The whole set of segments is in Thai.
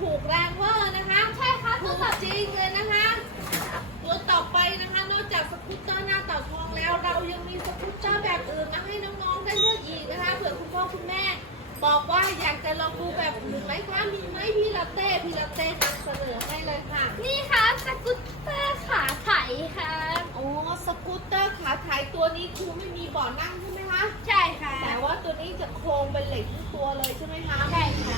ถูกแรงเวอร์นะคะ ใช่ครับถูตัวกแบบจริงเลยนะคะ ตัวต่อไปนะคะ นอกจากสกูตเตอร์หน้าเต่าทองแล้ว เรายังมีสกูตเตอร์แบบอื่นมาให้น้องๆได้เลือกอีกนะคะเผื่อคุณพ่อคุณแม่ บอกว่าอยากจะลองดูแบบอื่นไหมคะมีไหมพี่ลาเต้พี่ลาเต้นำเสนอให้เลยค่ะ นี่ครับสกูตเตอร์ขาไถครับโอ้สกูตเตอร์ขาถ่ายตัวนี้คือไม่มีเบาะนั่งใช่ไหมคะ ใช่ค่ะ แต่ว่าตัวนี้จะโครงเป็นเหล็กทั้งตัวเลยใช่ไหมคะ ใช่ค่ะ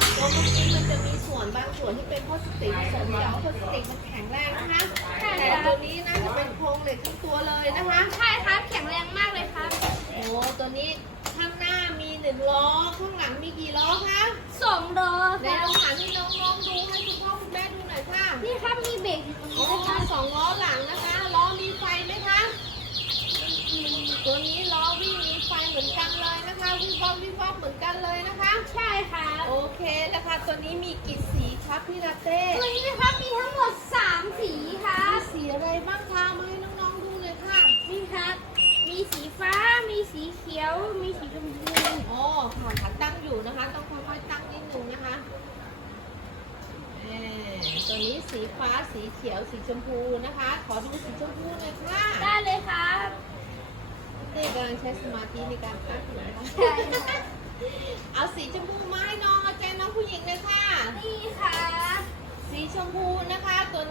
บางส่วนที่เป็นพลาสติกผสมแต่ว่าพลาสติกมันแข็งแรงนะคะแต่ตัวนี้น่าจะเป็นโครงเหล็กทั้งตัวเลยนะคะ ใช่ครับแข็งแรงมากเลยครับโอ้ตัวนี้ข้างหน้ามีหนึ่งล้อ ข้างหลังมีกี่ล้อคะสองโลคในรับลองหันให้น้องๆดูให้คุณพ่อคุณแม่ดูหน่อยค่ะนี่ครับมีเบรกอยู่ตรงโอ้นี้นะครับสองล้อหลังนะคะ ล้อมีไฟไหมคะ ตัวนี้ล้อวิ่งมีไฟเหมือนกันเลยนะคะวิบวับวิบวับเหมือนกันเลยนะคะ ใช่ครับโอเคแล้วค่ะตัวนี้มีกี่สี ครับพี่ลาเต้ตัวนี้นะครับมีทั้งหมดสามสีครัมีบสีอะไรบ้างคะมาให้น้องๆดูเลยค่ะ นี่ครับ มีสีฟ้า มีสีเขียว มีสีชมพูอ๋อค่ะค่ะตั้งอยู่นะคะ ต้องค่อยๆตั้งนิดนึงนะคะเอ่อตัวนี้สีฟ้า สีเขียว สีชมพูนะคะ ขอดูสีชมพูหน่อยค่ะ ได้เลยครับเต้กำลังใช้สมาธิในการตั้งอยู่นะคะใช่ค่ะเอาสีชมพูมาให้น้องเอาใจน้องผู้หญิงเลยค่ะ นี่ครับ สีชมพูนะคะ ตัว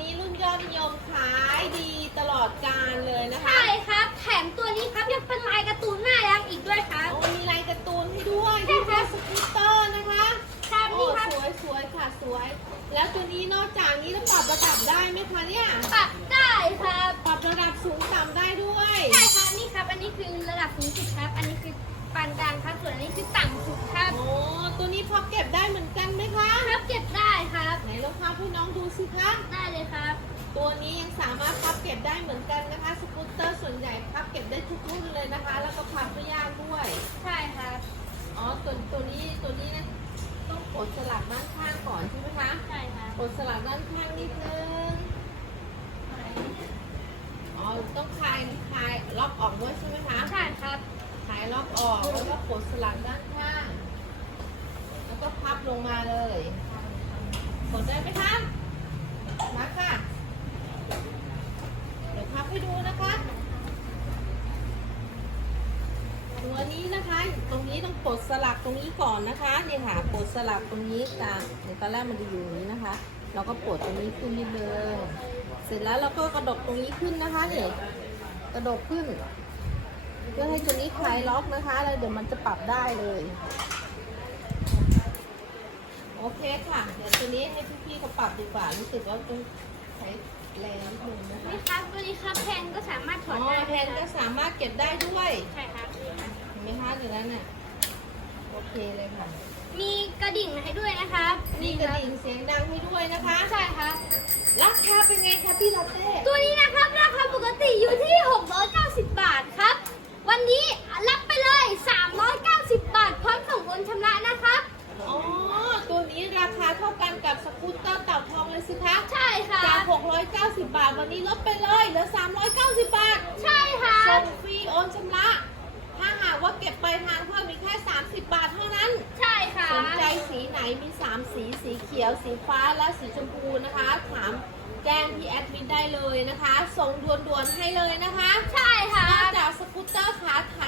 นี้รุ่นยอดนิยมขายดีตลอดกาลเลยนะคะ ใช่ครับ แถมตัวนี้ครับยังเป็นลายการ์ตูนน่ารักอีกด้วยครับ โอ้มีลายการ์ตูนให้ด้วยใช่ที่ค่ะเป็นสกูตเตอร์นะคะครับโอ้นี่ครับสวยสวยค่ะสวย แล้วตัวนี้นอกจากนี้แล้วปรับระดับได้ไหมคะเนี่ยปรับได้ครับปรับระดับสูงต่ำได้ด้วย ใช่ครับนี่ครับ อันนี้คือระดับสูงสุดครับ อันนี้คือปานกลางครับ ส่วนอันนี้คือต่ำสุดครับโอ้ตัวนี้พับเก็บได้เหมือนกันไหมคะ ครับเก็บได้ครับไหนลองพับให้น้องดูสิคะ ได้เลยครับ ตัวนี้ยังสามารถพับเก็บได้เหมือนกันนะคะ สกูตเตอร์ส่วนใหญ่พับเก็บได้ทุกรุ่นเลยนะคะ แล้วก็พับไม่ยากด้วย ใช่ครับอ๋อตัวตัวนี้ตัวนี้นะต้องกดสลักด้านข้างก่อนใช่ไหมคะใช่ครับกดสลักด้านข้างนิดนึงอ๋อต้องคลายคลายล็อกออกด้วยใช่ไหมคะใช่ครับคลายล็อกออกแล้วก็กดสลักด้านข้าง แล้วก็พับลงมาเลย กดได้ไหมคะมาค่ะ เดี๋ยวพับให้ดูนะคะ ตัวนี้นะคะตรงนี้ต้องกดสลักตรงนี้ก่อนนะคะเนี่ยค่ะกดสลักตรงนี้ตามเดี๋ยวตอนแรกมันจะอยู่อย่างนี้นะคะ เราก็กดตรงนี้ขึ้นนิดนึงเสร็จแล้วเราก็กระดกตรงนี้ขึ้นนะคะเนี่ยกระดกขึ้น เพื่อให้ตัวนี้คลายล็อกนะคะ แล้วเดี๋ยวมันจะปรับได้เลยโอเคค่ะ เดี๋ยวตัวนี้ให้พี่ๆเขาปรับดีกว่า รู้สึกว่าต้องใช้แรงนิดนึงนะคะ นี่ครับตัวนี้ครับแพนก็สามารถถอ๋ออดได้ แพนก็สามารถเก็บได้ด้วย ใช่ครับเห็นไห มคะเดี๋ยวนั้นน่ะโอเคเลยค่ะ มีกระดิ่งให้ด้วยนะครับนี่กระดิ่งเสียงดังให้ด้วยนะคะใช่ครับราคาเป็นไงคะพี่ลาเต้ตัวนี้นะครับราคาปกติอยู่ที่ 690 บาทครับ วันนี้รับไปเลย 390 บาทพร้อมส่งโอนชำระนะครับอ๋อตัวนี้ราคาเท่ากันกับสกูตเตอร์เต่าทองเลยสิคะใช่ครัจากบ690 บาทวันนี้ลดไปเลยเหลือ 390 บาท ใช่ครัส่บงฟรีโอนชำระ สีสีเขียว สีฟ้าและสีชมพูนะคะ ถามแจ้งที่แอดมินได้เลยนะคะ ส่งด่วนๆให้เลยนะคะ ใช่ครันอกบจากสกูตเตอร์ขาไถ